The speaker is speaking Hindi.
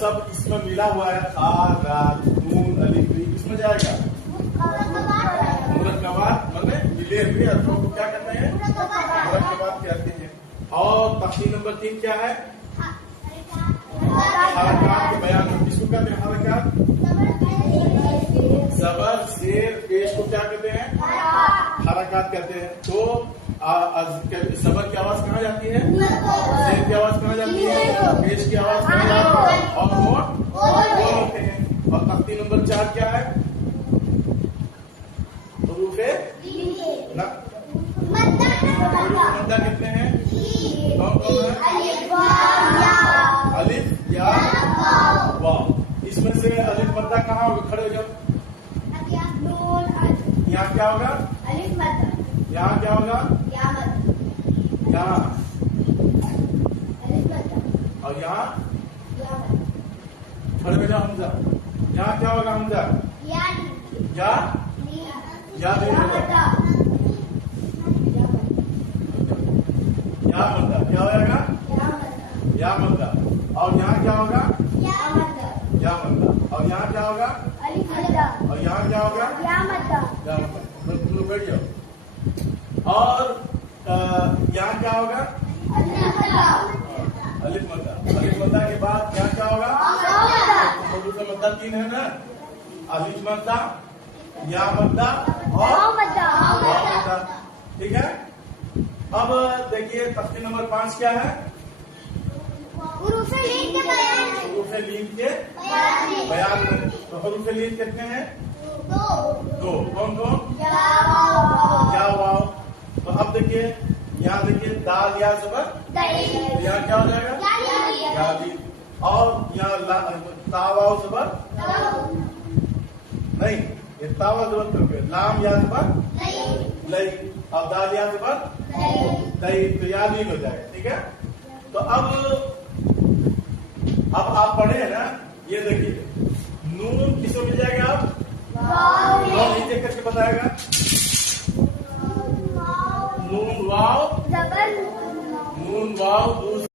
सब इसमें मिला हुआ है, खा रात नून अलिफ किसमें जाएगा? मुरक्कबात माने मिले हुए अर्थों को क्या कहते हैं? मुरक्कबात कहते हैं। और तख्ती नंबर 3 क्या है? हरकत के बयान में किसको कहते हैं? हरकत। ज़बर शेर पेश को क्या कहते हैं? हरकत कहते हैं। तो ज़बर की आवाज कहाँ जाती है? शेर की आवाज कहाँ जाती है? पेश की आवाज कहाँ जाती है? और होंठ होते हैं। और तख्ती नंबर 4 क्या है? हुरूफ़े मद्दा कितने हैं? कौन कौन है? अलिफ या वाव। इसमें से अलिफ मद्दा कहाँ होगा? खड़े हो जाओ। यहाँ क्या होगा? यहाँ क्या होगा? यहाँ। और यहाँ खड़े हो जाओ हमजा। यहाँ क्या होगा? हमजा या नहीं होगा? या मद्दा क्या हो जाएगा? या मद्दा। और यहाँ क्या होगा? या मद्दा। और यहाँ क्या होगा? और यहाँ क्या होगा? या मद्दा। तुम लोग बैठ जाओ। और यहाँ क्या होगा? अलिफ मद्दा। अलिफ मद्दा के बाद यहाँ क्या होगा? मद्दा 3 है ना? अलिफ मद्दा, या मद्दा और वाव मद्दा। ठीक है। अब देखिए तख्ती नंबर 5 क्या है? हुरूफ़े लीन के बयान में। तो हुरूफ़े लीन कितने हैं? 2। कौन कौन? या वाव। तो अब देखिए यहाँ देखिए दाल या ज़बर, यहाँ क्या हो जाएगा? यादी। और यहाँ ता वाव ज़बर नहीं, ये तावा ज़बर करके लाम या ज़बर लई। और दाल या ज़बर दही, तो याद नहीं हो जाएगा। ठीक है। तो अब आप पढ़े हैं ना, ये देखिए नून किसको मिल जाएगा? आप नीचे करके बताएगा। नून वाव